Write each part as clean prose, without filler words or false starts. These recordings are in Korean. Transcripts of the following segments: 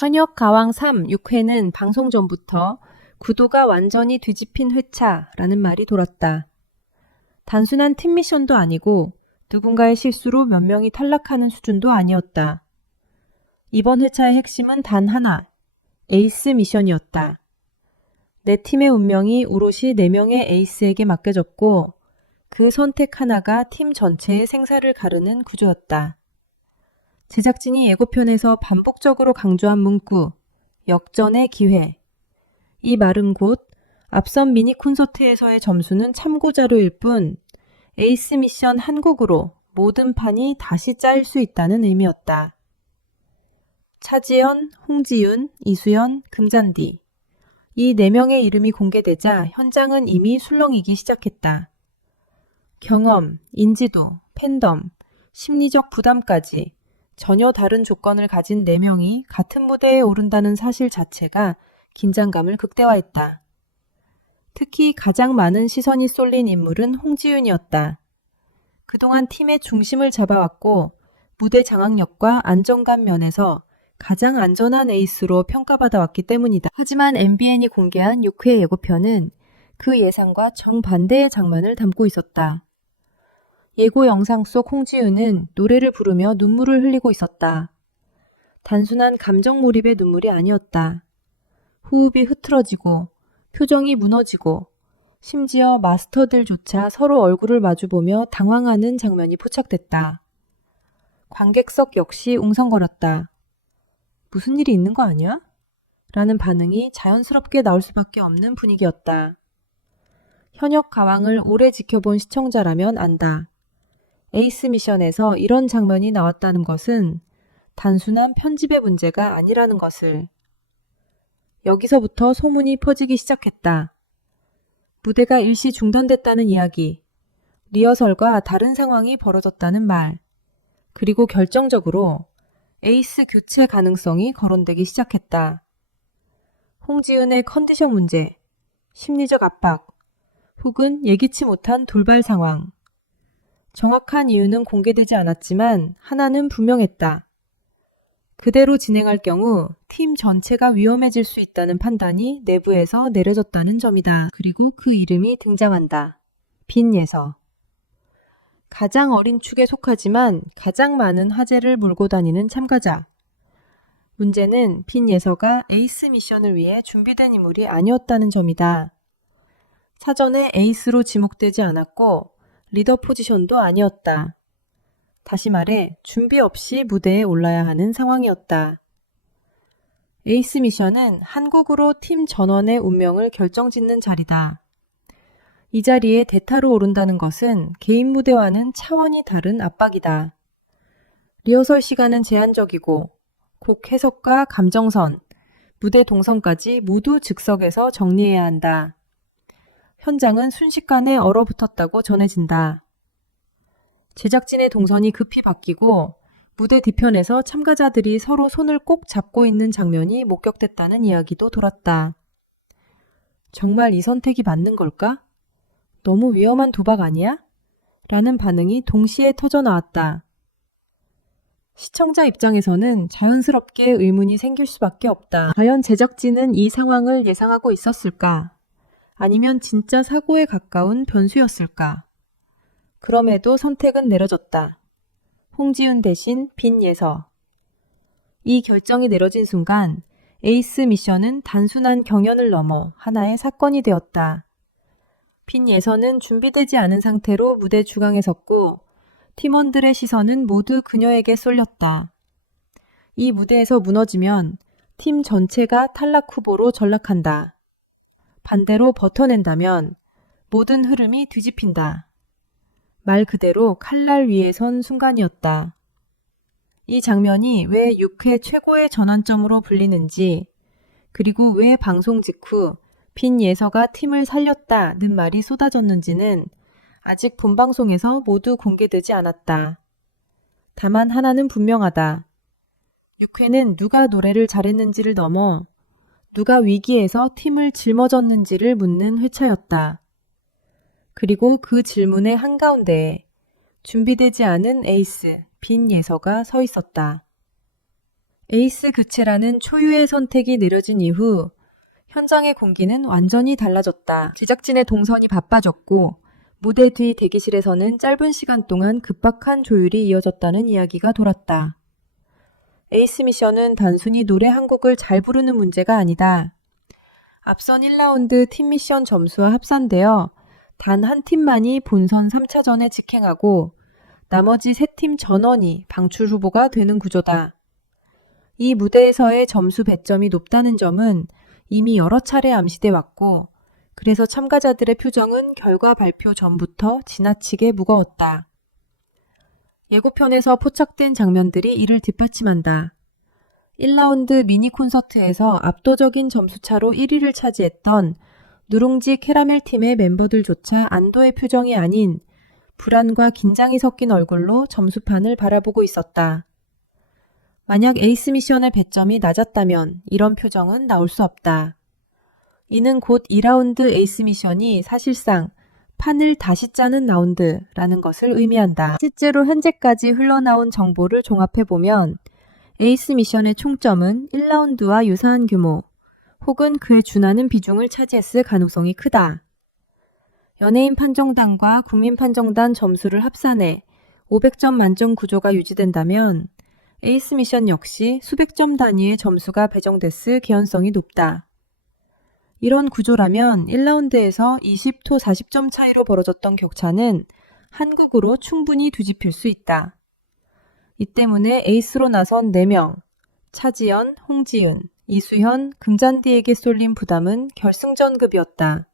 현역 가왕 3, 6회는 방송 전부터 구도가 완전히 뒤집힌 회차라는 말이 돌았다. 단순한 팀 미션도 아니고 누군가의 실수로 몇 명이 탈락하는 수준도 아니었다. 이번 회차의 핵심은 단 하나, 에이스 미션이었다. 내 팀의 운명이 오롯이 4명의 에이스에게 맡겨졌고 그 선택 하나가 팀 전체의 생사를 가르는 구조였다. 제작진이 예고편에서 반복적으로 강조한 문구, 역전의 기회. 이 말은 곧 앞선 미니 콘서트에서의 점수는 참고 자료일 뿐 에이스 미션 한 곡으로 모든 판이 다시 짜일 수 있다는 의미였다. 차지연, 홍지윤, 이수연, 금잔디. 이 4명의 이름이 공개되자 현장은 이미 술렁이기 시작했다. 경험, 인지도, 팬덤, 심리적 부담까지 전혀 다른 조건을 가진 4명이 같은 무대에 오른다는 사실 자체가 긴장감을 극대화했다. 특히 가장 많은 시선이 쏠린 인물은 홍지윤이었다. 그동안 팀의 중심을 잡아왔고 무대 장악력과 안정감 면에서 가장 안전한 에이스로 평가받아 왔기 때문이다. 하지만 MBN이 공개한 6회 예고편은 그 예상과 정반대의 장면을 담고 있었다. 예고 영상 속 홍지윤은 노래를 부르며 눈물을 흘리고 있었다. 단순한 감정 몰입의 눈물이 아니었다. 호흡이 흐트러지고 표정이 무너지고 심지어 마스터들조차 서로 얼굴을 마주보며 당황하는 장면이 포착됐다. 관객석 역시 웅성거렸다. 무슨 일이 있는 거 아니야? 라는 반응이 자연스럽게 나올 수밖에 없는 분위기였다. 현역 가왕을 오래 지켜본 시청자라면 안다. 에이스 미션에서 이런 장면이 나왔다는 것은 단순한 편집의 문제가 아니라는 것을. 여기서부터 소문이 퍼지기 시작했다. 무대가 일시 중단됐다는 이야기, 리허설과 다른 상황이 벌어졌다는 말, 그리고 결정적으로 에이스 교체 가능성이 거론되기 시작했다. 홍지윤의 컨디션 문제, 심리적 압박, 혹은 예기치 못한 돌발 상황. 정확한 이유는 공개되지 않았지만 하나는 분명했다. 그대로 진행할 경우 팀 전체가 위험해질 수 있다는 판단이 내부에서 내려졌다는 점이다. 그리고 그 이름이 등장한다. 빈예서. 가장 어린 축에 속하지만 가장 많은 화제를 몰고 다니는 참가자. 문제는 빈예서가 에이스 미션을 위해 준비된 인물이 아니었다는 점이다. 사전에 에이스로 지목되지 않았고 리더 포지션도 아니었다. 다시 말해 준비 없이 무대에 올라야 하는 상황이었다. 에이스 미션은 한 곡으로 팀 전원의 운명을 결정짓는 자리다. 이 자리에 대타로 오른다는 것은 개인 무대와는 차원이 다른 압박이다. 리허설 시간은 제한적이고 곡 해석과 감정선, 무대 동선까지 모두 즉석에서 정리해야 한다. 현장은 순식간에 얼어붙었다고 전해진다. 제작진의 동선이 급히 바뀌고 무대 뒤편에서 참가자들이 서로 손을 꼭 잡고 있는 장면이 목격됐다는 이야기도 돌았다. 정말 이 선택이 맞는 걸까? 너무 위험한 도박 아니야? 라는 반응이 동시에 터져나왔다. 시청자 입장에서는 자연스럽게 의문이 생길 수밖에 없다. 과연 제작진은 이 상황을 예상하고 있었을까? 아니면 진짜 사고에 가까운 변수였을까? 그럼에도 선택은 내려졌다. 홍지윤 대신 빈예서. 이 결정이 내려진 순간 에이스 미션은 단순한 경연을 넘어 하나의 사건이 되었다. 빈예서는 준비되지 않은 상태로 무대 중앙에 섰고 팀원들의 시선은 모두 그녀에게 쏠렸다. 이 무대에서 무너지면 팀 전체가 탈락 후보로 전락한다. 반대로 버텨낸다면 모든 흐름이 뒤집힌다. 말 그대로 칼날 위에 선 순간이었다. 이 장면이 왜 6회 최고의 전환점으로 불리는지, 그리고 왜 방송 직후 빈예서가 팀을 살렸다는 말이 쏟아졌는지는 아직 본방송에서 모두 공개되지 않았다. 다만 하나는 분명하다. 6회는 누가 노래를 잘했는지를 넘어 누가 위기에서 팀을 짊어졌는지를 묻는 회차였다. 그리고 그 질문의 한가운데에 준비되지 않은 에이스 빈예서가 서 있었다. 에이스 교체라는 초유의 선택이 내려진 이후 현장의 공기는 완전히 달라졌다. 제작진의 동선이 바빠졌고 무대 뒤 대기실에서는 짧은 시간 동안 급박한 조율이 이어졌다는 이야기가 돌았다. 에이스 미션은 단순히 노래 한 곡을 잘 부르는 문제가 아니다. 앞선 1라운드 팀 미션 점수와 합산되어 단 한 팀만이 본선 3차전에 직행하고 나머지 3팀 전원이 방출 후보가 되는 구조다. 이 무대에서의 점수 배점이 높다는 점은 이미 여러 차례 암시돼 왔고 그래서 참가자들의 표정은 결과 발표 전부터 지나치게 무거웠다. 예고편에서 포착된 장면들이 이를 뒷받침한다. 1라운드 미니 콘서트에서 압도적인 점수차로 1위를 차지했던 누룽지 캐러멜 팀의 멤버들조차 안도의 표정이 아닌 불안과 긴장이 섞인 얼굴로 점수판을 바라보고 있었다. 만약 에이스 미션의 배점이 낮았다면 이런 표정은 나올 수 없다. 이는 곧 2라운드 에이스 미션이 사실상 판을 다시 짜는 라운드라는 것을 의미한다. 실제로 현재까지 흘러나온 정보를 종합해보면 에이스 미션의 총점은 1라운드와 유사한 규모 혹은 그에 준하는 비중을 차지했을 가능성이 크다. 연예인 판정단과 국민 판정단 점수를 합산해 500점 만점 구조가 유지된다면 에이스 미션 역시 수백 점 단위의 점수가 배정됐을 개연성이 높다. 이런 구조라면 1라운드에서 20토 40점 차이로 벌어졌던 격차는 한국으로 충분히 뒤집힐 수 있다. 이 때문에 에이스로 나선 4명, 차지연, 홍지은, 이수현, 금잔디에게 쏠린 부담은 결승전급이었다.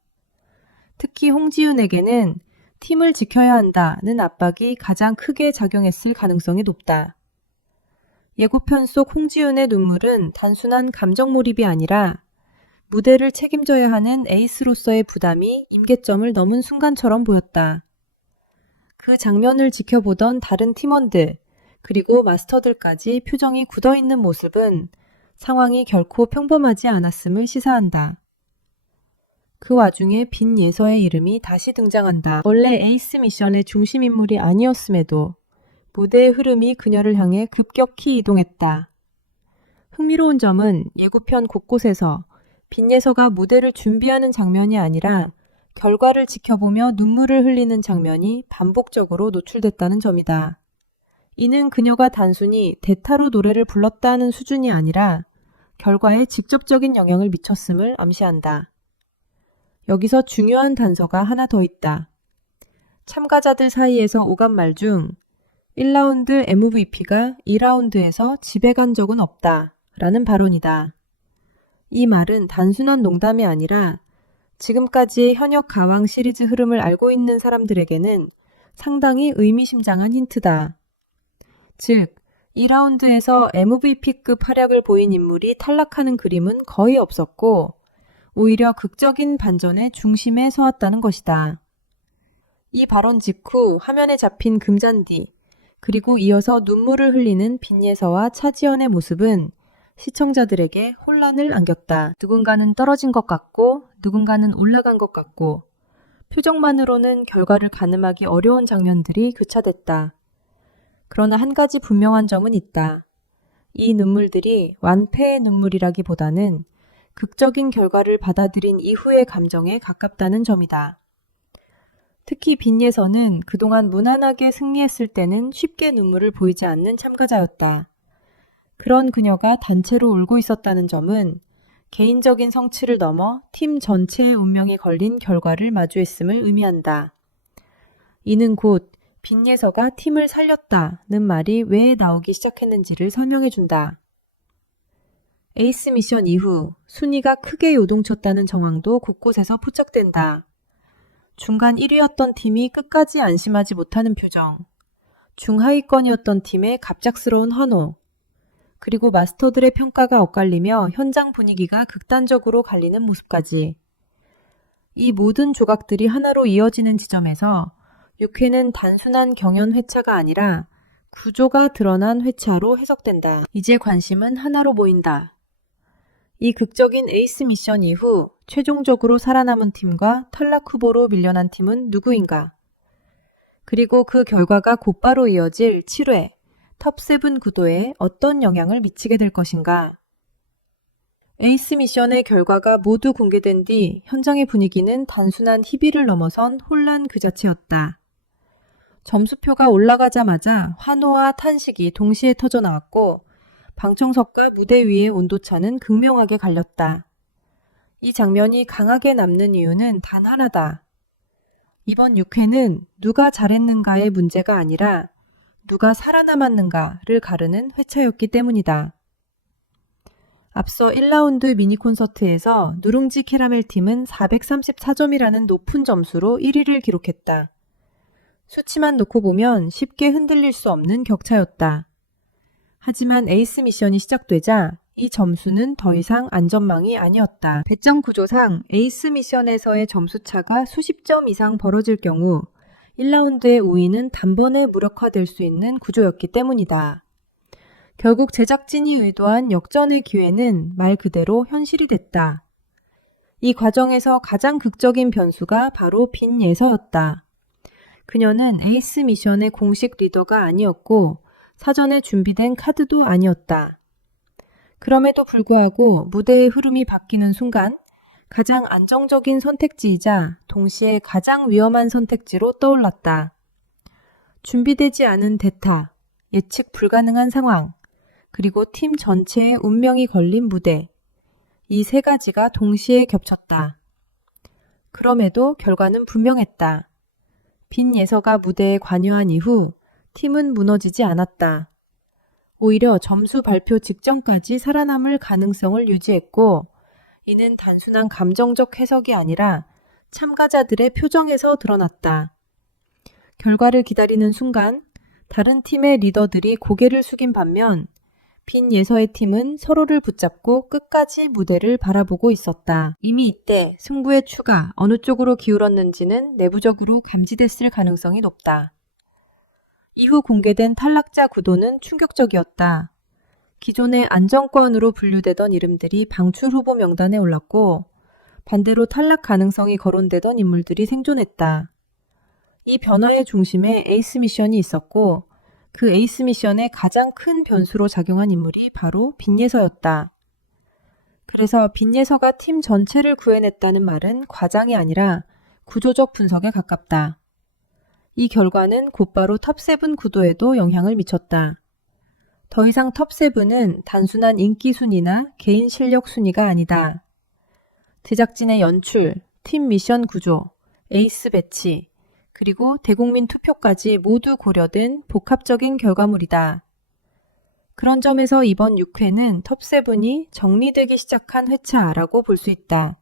특히 홍지은에게는 팀을 지켜야 한다는 압박이 가장 크게 작용했을 가능성이 높다. 예고편 속 홍지은의 눈물은 단순한 감정 몰입이 아니라 무대를 책임져야 하는 에이스로서의 부담이 임계점을 넘은 순간처럼 보였다. 그 장면을 지켜보던 다른 팀원들, 그리고 마스터들까지 표정이 굳어있는 모습은 상황이 결코 평범하지 않았음을 시사한다. 그 와중에 빈예서의 이름이 다시 등장한다. 원래 에이스 미션의 중심 인물이 아니었음에도 무대의 흐름이 그녀를 향해 급격히 이동했다. 흥미로운 점은 예고편 곳곳에서 빈예서가 무대를 준비하는 장면이 아니라 결과를 지켜보며 눈물을 흘리는 장면이 반복적으로 노출됐다는 점이다. 이는 그녀가 단순히 대타로 노래를 불렀다는 수준이 아니라 결과에 직접적인 영향을 미쳤음을 암시한다. 여기서 중요한 단서가 하나 더 있다. 참가자들 사이에서 오간 말 중 1라운드 MVP가 2라운드에서 집에 간 적은 없다 라는 발언이다. 이 말은 단순한 농담이 아니라 지금까지의 현역 가왕 시리즈 흐름을 알고 있는 사람들에게는 상당히 의미심장한 힌트다. 즉, 2라운드에서 MVP급 활약을 보인 인물이 탈락하는 그림은 거의 없었고 오히려 극적인 반전의 중심에 서왔다는 것이다. 이 발언 직후 화면에 잡힌 금잔디, 그리고 이어서 눈물을 흘리는 빈예서와 차지연의 모습은 시청자들에게 혼란을 안겼다. 누군가는 떨어진 것 같고 누군가는 올라간 것 같고 표정만으로는 결과를 가늠하기 어려운 장면들이 교차됐다. 그러나 한 가지 분명한 점은 있다. 이 눈물들이 완패의 눈물이라기보다는 극적인 결과를 받아들인 이후의 감정에 가깝다는 점이다. 특히 빈예서는 그동안 무난하게 승리했을 때는 쉽게 눈물을 보이지 않는 참가자였다. 그런 그녀가 단체로 울고 있었다는 점은 개인적인 성취를 넘어 팀 전체의 운명이 걸린 결과를 마주했음을 의미한다. 이는 곧 빈예서가 팀을 살렸다는 말이 왜 나오기 시작했는지를 설명해준다. 에이스 미션 이후 순위가 크게 요동쳤다는 정황도 곳곳에서 포착된다. 중간 1위였던 팀이 끝까지 안심하지 못하는 표정, 중하위권이었던 팀의 갑작스러운 환호, 그리고 마스터들의 평가가 엇갈리며 현장 분위기가 극단적으로 갈리는 모습까지. 이 모든 조각들이 하나로 이어지는 지점에서 6회는 단순한 경연 회차가 아니라 구조가 드러난 회차로 해석된다. 이제 관심은 하나로 모인다. 이 극적인 에이스 미션 이후 최종적으로 살아남은 팀과 탈락 후보로 밀려난 팀은 누구인가? 그리고 그 결과가 곧바로 이어질 7회, 톱7 구도에 어떤 영향을 미치게 될 것인가? 에이스 미션의 결과가 모두 공개된 뒤 현장의 분위기는 단순한 희비를 넘어선 혼란 그 자체였다. 점수표가 올라가자마자 환호와 탄식이 동시에 터져나왔고 방청석과 무대 위의 온도차는 극명하게 갈렸다. 이 장면이 강하게 남는 이유는 단 하나다. 이번 6회는 누가 잘했는가의 문제가 아니라 누가 살아남았는가를 가르는 회차였기 때문이다. 앞서 1라운드 미니 콘서트에서 누룽지 캐러멜 팀은 434점이라는 높은 점수로 1위를 기록했다. 수치만 놓고 보면 쉽게 흔들릴 수 없는 격차였다. 하지만 에이스 미션이 시작되자 이 점수는 더 이상 안전망이 아니었다. 배점 구조상 에이스 미션에서의 점수차가 수십 점 이상 벌어질 경우 1라운드의 우위는 단번에 무력화될 수 있는 구조였기 때문이다. 결국 제작진이 의도한 역전의 기회는 말 그대로 현실이 됐다. 이 과정에서 가장 극적인 변수가 바로 빈예서였다. 그녀는 에이스 미션의 공식 리더가 아니었고 사전에 준비된 카드도 아니었다. 그럼에도 불구하고 무대의 흐름이 바뀌는 순간 가장 안정적인 선택지이자 동시에 가장 위험한 선택지로 떠올랐다. 준비되지 않은 대타, 예측 불가능한 상황, 그리고 팀 전체의 운명이 걸린 무대. 이 세 가지가 동시에 겹쳤다. 그럼에도 결과는 분명했다. 빈예서가 무대에 관여한 이후 팀은 무너지지 않았다. 오히려 점수 발표 직전까지 살아남을 가능성을 유지했고 이는 단순한 감정적 해석이 아니라 참가자들의 표정에서 드러났다. 결과를 기다리는 순간 다른 팀의 리더들이 고개를 숙인 반면 빈예서의 팀은 서로를 붙잡고 끝까지 무대를 바라보고 있었다. 이미 이때 승부의 추가 어느 쪽으로 기울었는지는 내부적으로 감지됐을 가능성이 높다. 이후 공개된 탈락자 구도는 충격적이었다. 기존의 안정권으로 분류되던 이름들이 방출 후보 명단에 올랐고 반대로 탈락 가능성이 거론되던 인물들이 생존했다. 이 변화의 중심에 에이스 미션이 있었고 그 에이스 미션의 가장 큰 변수로 작용한 인물이 바로 빈예서였다. 그래서 빈예서가 팀 전체를 구해냈다는 말은 과장이 아니라 구조적 분석에 가깝다. 이 결과는 곧바로 톱7 구도에도 영향을 미쳤다. 더 이상 톱7은 단순한 인기 순위나 개인 실력 순위가 아니다. 제작진의 연출, 팀 미션 구조, 에이스 배치, 그리고 대국민 투표까지 모두 고려된 복합적인 결과물이다. 그런 점에서 이번 6회는 톱7이 정리되기 시작한 회차라고 볼 수 있다.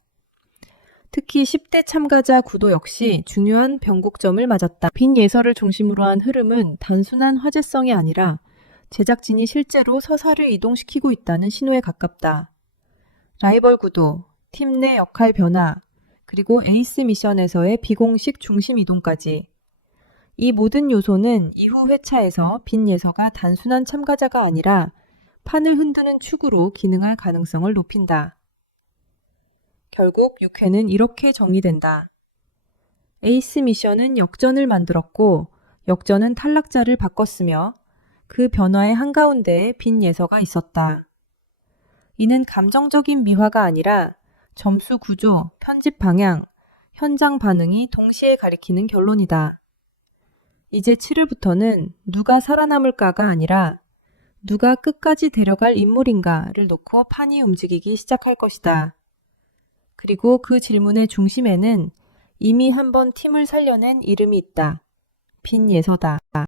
특히 10대 참가자 구도 역시 중요한 변곡점을 맞았다. 빈예서를 중심으로 한 흐름은 단순한 화제성이 아니라 제작진이 실제로 서사를 이동시키고 있다는 신호에 가깝다. 라이벌 구도, 팀 내 역할 변화, 그리고 에이스 미션에서의 비공식 중심 이동까지. 이 모든 요소는 이후 회차에서 빈예서가 단순한 참가자가 아니라 판을 흔드는 축으로 기능할 가능성을 높인다. 결국 6회는 이렇게 정리된다. 에이스 미션은 역전을 만들었고 역전은 탈락자를 바꿨으며 그 변화의 한가운데에 빈예서가 있었다. 이는 감정적인 미화가 아니라 점수 구조, 편집 방향, 현장 반응이 동시에 가리키는 결론이다. 이제 7회부터는 누가 살아남을까가 아니라 누가 끝까지 데려갈 인물인가를 놓고 판이 움직이기 시작할 것이다. 그리고 그 질문의 중심에는 이미 한번 팀을 살려낸 이름이 있다. 빈예서다.